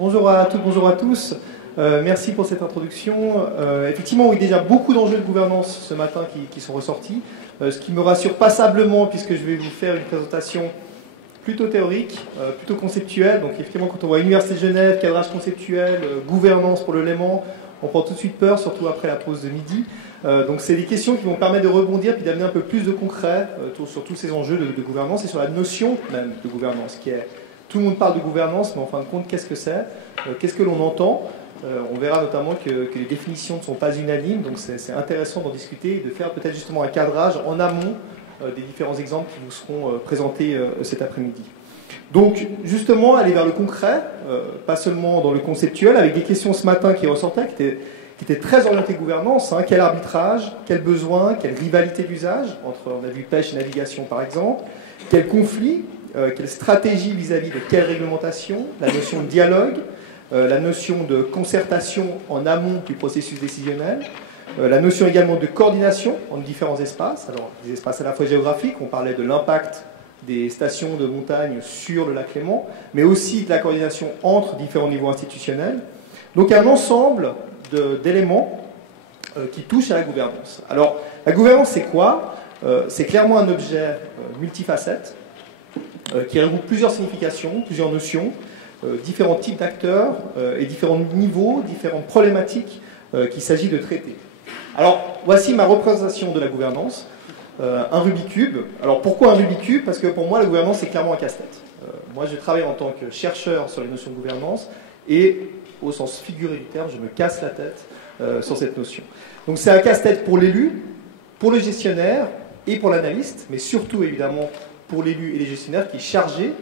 Bonjour à toutes, bonjour à tous. Merci pour cette introduction. Effectivement, oui, déjà beaucoup d'enjeux de gouvernance ce matin qui sont ressortis. Ce qui me rassure passablement, puisque je vais vous faire une présentation plutôt théorique, plutôt conceptuelle. Donc effectivement, quand on voit Université de Genève, cadrage conceptuel, gouvernance pour le Léman, on prend tout de suite peur, surtout après la pause de midi. Donc c'est des questions qui vont permettre de rebondir puis d'amener un peu plus de concret sur tous ces enjeux de gouvernance et sur la notion même de gouvernance qui est... Tout le monde parle de gouvernance, mais en fin de compte, qu'est-ce que c'est? Qu'est-ce que l'on entend? On verra notamment que les définitions ne sont pas unanimes, donc c'est intéressant d'en discuter et de faire peut-être justement un cadrage en amont des différents exemples qui vous seront présentés cet après-midi. Donc justement, aller vers le concret, pas seulement dans le conceptuel, avec des questions ce matin qui ressortaient, qui étaient très orientées gouvernance. Quel arbitrage, quel besoin, quelle rivalité d'usage, entre, on a vu pêche et navigation par exemple, quel conflit, quelle stratégie vis-à-vis de quelle réglementation, la notion de dialogue, la notion de concertation en amont du processus décisionnel, la notion également de coordination entre différents espaces, alors des espaces à la fois géographiques, on parlait de l'impact des stations de montagne sur le lac Léman, mais aussi de la coordination entre différents niveaux institutionnels. Donc un ensemble d'éléments qui touchent à la gouvernance. Alors la gouvernance c'est quoi? C'est clairement un objet multifacette, qui regroupe plusieurs significations, plusieurs notions, différents types d'acteurs et différents niveaux, différentes problématiques qu'il s'agit de traiter. Alors, voici ma représentation de la gouvernance, un Rubik's Cube. Alors, pourquoi un Rubik's Cube? Parce que pour moi, la gouvernance, c'est clairement un casse-tête. Moi, je travaille en tant que chercheur sur les notions de gouvernance et, au sens figuré du terme, je me casse la tête sur cette notion. Donc, c'est un casse-tête pour l'élu, pour le gestionnaire et pour l'analyste, mais surtout, évidemment, pour l'élu et les gestionnaires qui est chargé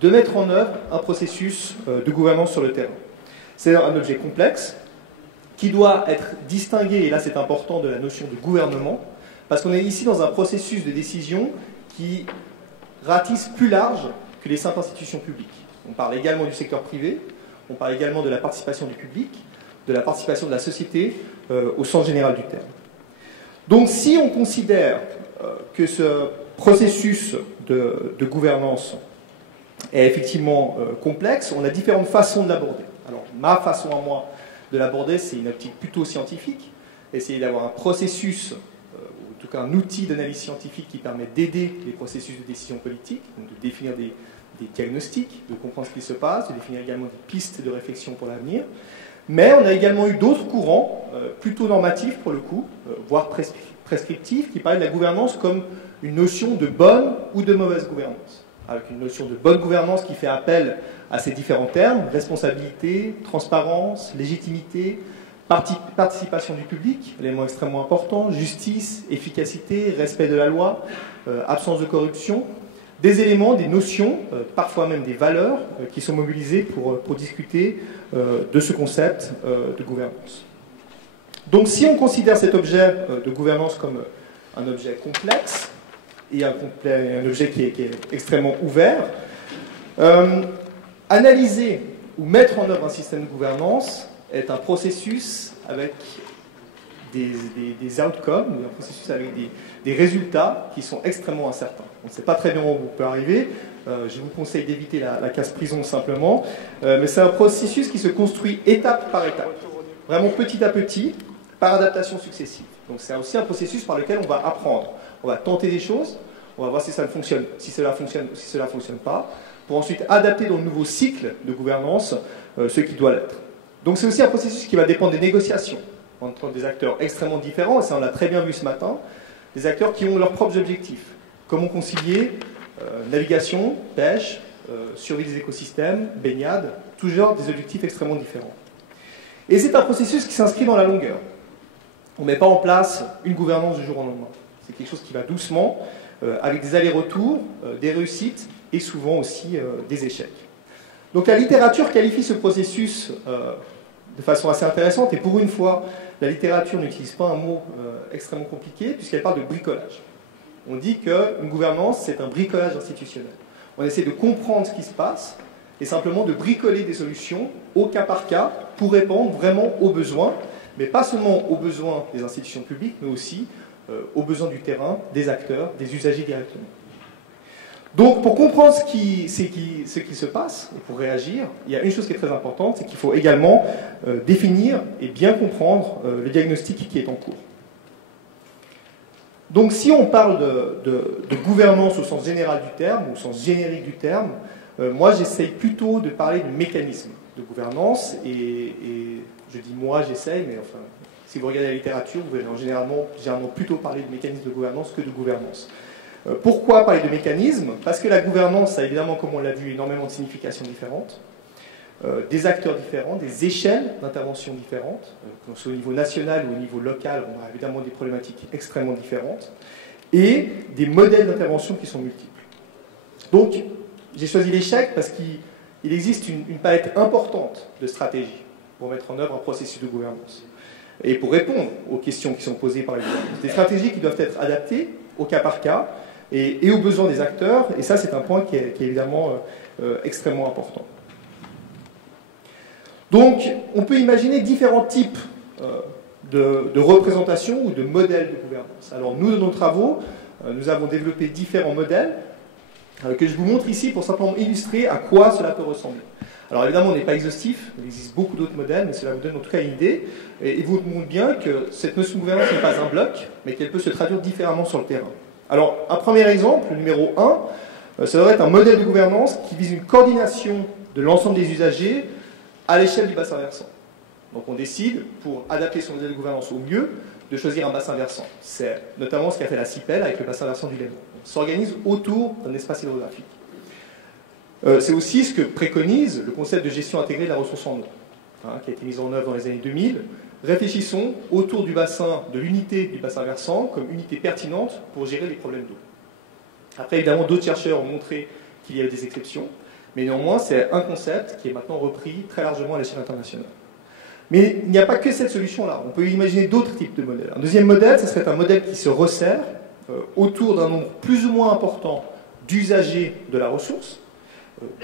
de mettre en œuvre un processus de gouvernance sur le terrain. C'est un objet complexe qui doit être distingué, et là c'est important, de la notion de gouvernement, parce qu'on est ici dans un processus de décision qui ratisse plus large que les simples institutions publiques. On parle également du secteur privé, on parle également de la participation du public, de la participation de la société au sens général du terme. Donc si on considère que ce processus de gouvernance est effectivement complexe, on a différentes façons de l'aborder. Alors, ma façon à moi de l'aborder, c'est une optique plutôt scientifique, essayer d'avoir un processus, ou en tout cas un outil d'analyse scientifique qui permet d'aider les processus de décision politique, donc de définir des diagnostics, de comprendre ce qui se passe, de définir également des pistes de réflexion pour l'avenir. Mais on a également eu d'autres courants, plutôt normatifs pour le coup, voire prescriptifs, qui parlaient de la gouvernance comme une notion de bonne ou de mauvaise gouvernance. Avec une notion de bonne gouvernance qui fait appel à ces différents termes, responsabilité, transparence, légitimité, participation du public, élément extrêmement important, justice, efficacité, respect de la loi, absence de corruption, des éléments, des notions, parfois même des valeurs qui sont mobilisées pour discuter de ce concept de gouvernance. Donc si on considère cet objet de gouvernance comme un objet complexe, et un objet qui est extrêmement ouvert, analyser ou mettre en œuvre un système de gouvernance est un processus avec des outcomes, un processus avec des résultats qui sont extrêmement incertains. On ne sait pas très bien où on peut arriver. Je vous conseille d'éviter la casse-prison simplement. Mais c'est un processus qui se construit étape par étape, vraiment petit à petit, par adaptation successive. Donc c'est aussi un processus par lequel on va apprendre. On va tenter des choses, on va voir si ça fonctionne, si cela fonctionne ou si cela ne fonctionne pas, pour ensuite adapter dans le nouveau cycle de gouvernance ce qui doit l'être. Donc c'est aussi un processus qui va dépendre des négociations entre des acteurs extrêmement différents, et ça on l'a très bien vu ce matin, des acteurs qui ont leurs propres objectifs. Comment concilier navigation, pêche, survie des écosystèmes, baignade, tout genre des objectifs extrêmement différents. Et c'est un processus qui s'inscrit dans la longueur. On ne met pas en place une gouvernance du jour au lendemain. C'est quelque chose qui va doucement, avec des allers-retours, des réussites et souvent aussi des échecs. Donc la littérature qualifie ce processus de façon assez intéressante, et pour une fois, la littérature n'utilise pas un mot extrêmement compliqué, puisqu'elle parle de bricolage. On dit qu'une gouvernance, c'est un bricolage institutionnel. On essaie de comprendre ce qui se passe, et simplement de bricoler des solutions au cas par cas, pour répondre vraiment aux besoins, mais pas seulement aux besoins des institutions publiques, mais aussi aux besoins du terrain, des acteurs, des usagers directement. Donc, pour comprendre ce qui se passe, et pour réagir, il y a une chose qui est très importante, c'est qu'il faut également définir et bien comprendre le diagnostic qui est en cours. Donc, si on parle de gouvernance au sens général du terme, ou au sens générique du terme, moi, j'essaye plutôt de parler de mécanisme de gouvernance, et je dis moi, j'essaye, mais enfin, si vous regardez la littérature, vous verrez généralement plutôt parler de mécanisme de gouvernance que de gouvernance. Pourquoi parler de mécanisme? Parce que la gouvernance a évidemment, comme on l'a vu, énormément de significations différentes, des acteurs différents, des échelles d'intervention différentes, que ce soit au niveau national ou au niveau local, on a évidemment des problématiques extrêmement différentes, et des modèles d'intervention qui sont multiples. Donc, j'ai choisi l'échec parce qu'il existe une palette importante de stratégies pour mettre en œuvre un processus de gouvernance et pour répondre aux questions qui sont posées par les gouvernances. Des stratégies qui doivent être adaptées au cas par cas et aux besoins des acteurs, et ça c'est un point qui est évidemment extrêmement important. Donc on peut imaginer différents types de représentations ou de modèles de gouvernance. Alors nous, dans nos travaux, nous avons développé différents modèles que je vous montre ici pour simplement illustrer à quoi cela peut ressembler. Alors évidemment, on n'est pas exhaustif, il existe beaucoup d'autres modèles, mais cela vous donne en tout cas une idée, et vous montre bien que cette notion de gouvernance n'est pas un bloc, mais qu'elle peut se traduire différemment sur le terrain. Alors, un premier exemple, le numéro 1, ça devrait être un modèle de gouvernance qui vise une coordination de l'ensemble des usagers à l'échelle du bassin versant. Donc on décide, pour adapter son modèle de gouvernance au mieux, de choisir un bassin versant. C'est notamment ce qu'a fait la CIPEL avec le bassin versant du Léman. On s'organise autour d'un espace hydrographique. C'est aussi ce que préconise le concept de gestion intégrée de la ressource en eau, qui a été mis en œuvre dans les années 2000. Réfléchissons autour du bassin, de l'unité du bassin versant, comme unité pertinente pour gérer les problèmes d'eau. Après, évidemment, d'autres chercheurs ont montré qu'il y avait des exceptions, mais néanmoins, c'est un concept qui est maintenant repris très largement à l'échelle internationale. Mais il n'y a pas que cette solution-là. On peut imaginer d'autres types de modèles. Un deuxième modèle, ce serait un modèle qui se resserre autour d'un nombre plus ou moins important d'usagers de la ressource,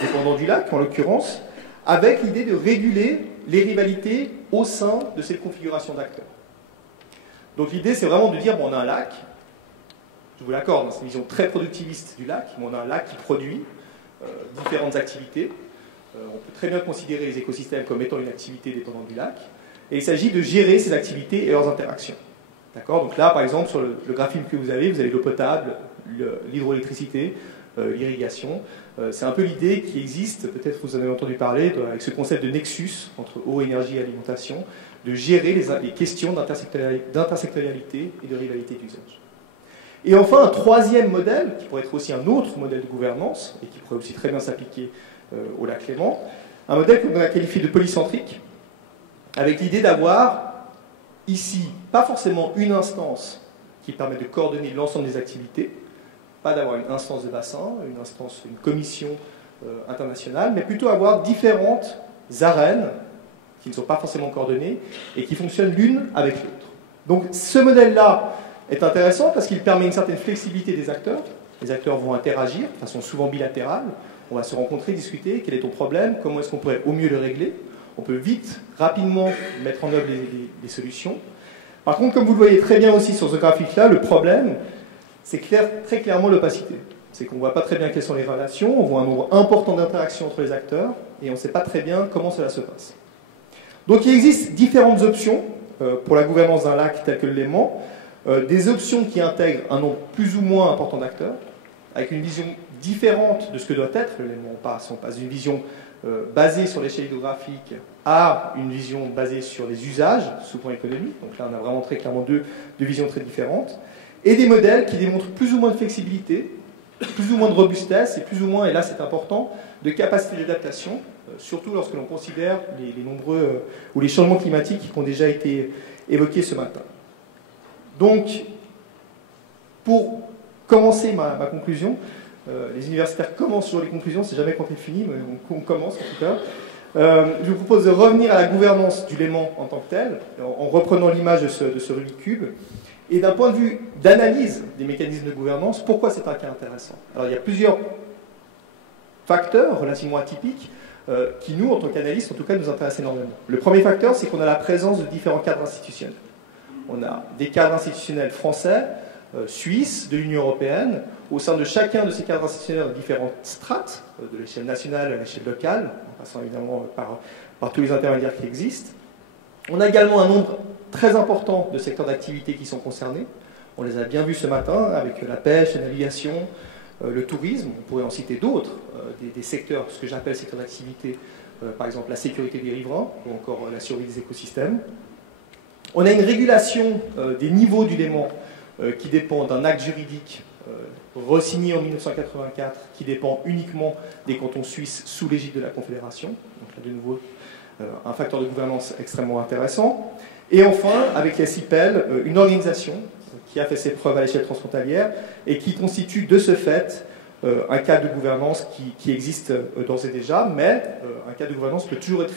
dépendant du lac en l'occurrence, avec l'idée de réguler les rivalités au sein de cette configuration d'acteurs. Donc l'idée, c'est vraiment de dire, bon, on a un lac, je vous l'accorde, c'est une vision très productiviste du lac, mais on a un lac qui produit différentes activités. On peut très bien considérer les écosystèmes comme étant une activité dépendante du lac, et il s'agit de gérer ces activités et leurs interactions. D'accord? Donc là, par exemple, sur le graphique que vous avez l'eau potable, l'hydroélectricité, l'irrigation. C'est un peu l'idée qui existe, peut-être vous en avez entendu parler, avec ce concept de nexus entre eau, énergie et alimentation, de gérer les questions d'intersectorialité et de rivalité d'usage. Et enfin, un troisième modèle, qui pourrait être aussi un autre modèle de gouvernance, et qui pourrait aussi très bien s'appliquer au lac Léman, un modèle qu'on a qualifié de polycentrique, avec l'idée d'avoir ici, pas forcément une instance qui permet de coordonner l'ensemble des activités, pas d'avoir une instance de bassin, une commission internationale, mais plutôt avoir différentes arènes qui ne sont pas forcément coordonnées et qui fonctionnent l'une avec l'autre. Donc ce modèle-là est intéressant parce qu'il permet une certaine flexibilité des acteurs. Les acteurs vont interagir de façon souvent bilatérale. On va se rencontrer, discuter, quel est ton problème, comment est-ce qu'on pourrait au mieux le régler. On peut vite, rapidement mettre en œuvre les solutions. Par contre, comme vous le voyez très bien aussi sur ce graphique-là, le problème, c'est très clairement l'opacité. C'est qu'on ne voit pas très bien quelles sont les relations, on voit un nombre important d'interactions entre les acteurs, et on ne sait pas très bien comment cela se passe. Donc il existe différentes options pour la gouvernance d'un lac tel que le Léman, des options qui intègrent un nombre plus ou moins important d'acteurs, avec une vision différente de ce que doit être le Léman. On passe d'une vision basée sur l'échelle hydrographique à une vision basée sur les usages, sous point économique. Donc là, on a vraiment très clairement deux visions très différentes. Et des modèles qui démontrent plus ou moins de flexibilité, plus ou moins de robustesse, et plus ou moins, et là c'est important, de capacité d'adaptation, surtout lorsque l'on considère les nombreux, ou les changements climatiques qui ont déjà été évoqués ce matin. Donc, pour commencer ma conclusion, les universitaires commencent sur les conclusions, c'est jamais quand c'est fini, mais on commence en tout cas. Je vous propose de revenir à la gouvernance du Léman en tant que tel, en reprenant l'image de ce Rubik's Cube. Et d'un point de vue d'analyse des mécanismes de gouvernance, pourquoi c'est un cas intéressant? Alors il y a plusieurs facteurs relativement atypiques qui nous, en tant qu'analystes, en tout cas, nous intéressent énormément. Le premier facteur, c'est qu'on a la présence de différents cadres institutionnels. On a des cadres institutionnels français, suisse, de l'Union européenne, au sein de chacun de ces cadres institutionnels de différentes strates, de l'échelle nationale à l'échelle locale, en passant évidemment par tous les intermédiaires qui existent. On a également un nombre très important de secteurs d'activité qui sont concernés. On les a bien vus ce matin avec la pêche, la navigation, le tourisme. On pourrait en citer d'autres, des secteurs, ce que j'appelle secteurs d'activité, par exemple la sécurité des riverains ou encore la survie des écosystèmes. On a une régulation des niveaux du léman qui dépend d'un acte juridique re-signé en 1984, qui dépend uniquement des cantons suisses sous l'égide de la Confédération. Donc là, de nouveau, un facteur de gouvernance extrêmement intéressant. Et enfin, avec la CIPEL, une organisation qui a fait ses preuves à l'échelle transfrontalière et qui constitue de ce fait un cadre de gouvernance qui existe d'ores et déjà, mais un cadre de gouvernance peut toujours être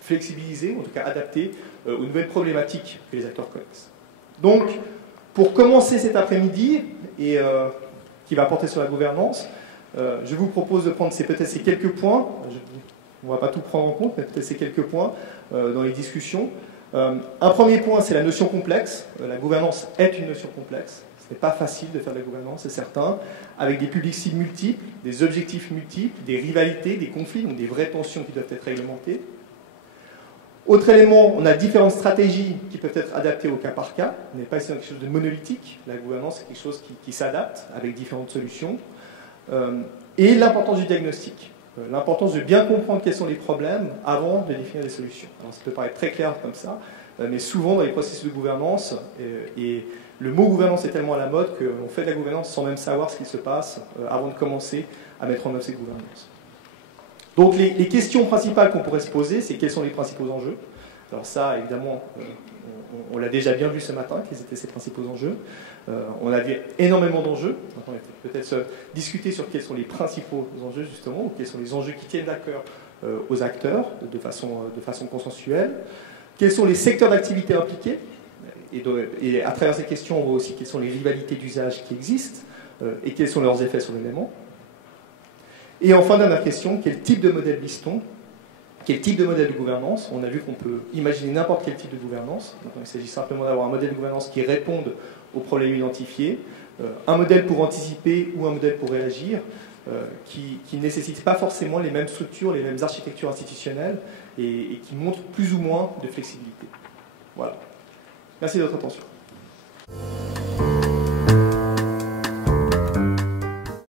flexibilisé, ou en tout cas adapté aux nouvelles problématiques que les acteurs connaissent. Donc, pour commencer cet après-midi, et qui va porter sur la gouvernance, je vous propose de prendre peut-être ces quelques points. On ne va pas tout prendre en compte, mais peut-être ces quelques points dans les discussions. Un premier point, c'est la notion complexe. La gouvernance est une notion complexe. Ce n'est pas facile de faire de la gouvernance, c'est certain, avec des publics cibles multiples, des objectifs multiples, des rivalités, des conflits, donc des vraies tensions qui doivent être réglementées. Autre élément, on a différentes stratégies qui peuvent être adaptées au cas par cas. On n'est pas ici dans quelque chose de monolithique. La gouvernance, c'est quelque chose qui s'adapte avec différentes solutions. Et l'importance du diagnostic. L'importance de bien comprendre quels sont les problèmes avant de définir des solutions. Alors, ça peut paraître très clair comme ça, mais souvent dans les processus de gouvernance, et le mot gouvernance est tellement à la mode qu'on fait de la gouvernance sans même savoir ce qui se passe avant de commencer à mettre en œuvre cette gouvernance. Donc les questions principales qu'on pourrait se poser, c'est quels sont les principaux enjeux. Alors ça, évidemment, on l'a déjà bien vu ce matin, quels étaient ces principaux enjeux. On avait énormément d'enjeux. Maintenant, on va peut-être discuter sur quels sont les principaux enjeux, justement, ou quels sont les enjeux qui tiennent à cœur aux acteurs de façon consensuelle. Quels sont les secteurs d'activité impliqués. Et à travers ces questions, on voit aussi quelles sont les rivalités d'usage qui existent et quels sont leurs effets sur l'élément. Et enfin, dernière question, quel type de modèle vise-t-on? Quel type de modèle de gouvernance? On a vu qu'on peut imaginer n'importe quel type de gouvernance. Donc, il s'agit simplement d'avoir un modèle de gouvernance qui réponde aux problèmes identifiés, un modèle pour anticiper ou un modèle pour réagir, qui ne nécessite pas forcément les mêmes structures, les mêmes architectures institutionnelles et qui montre plus ou moins de flexibilité. Voilà. Merci de votre attention.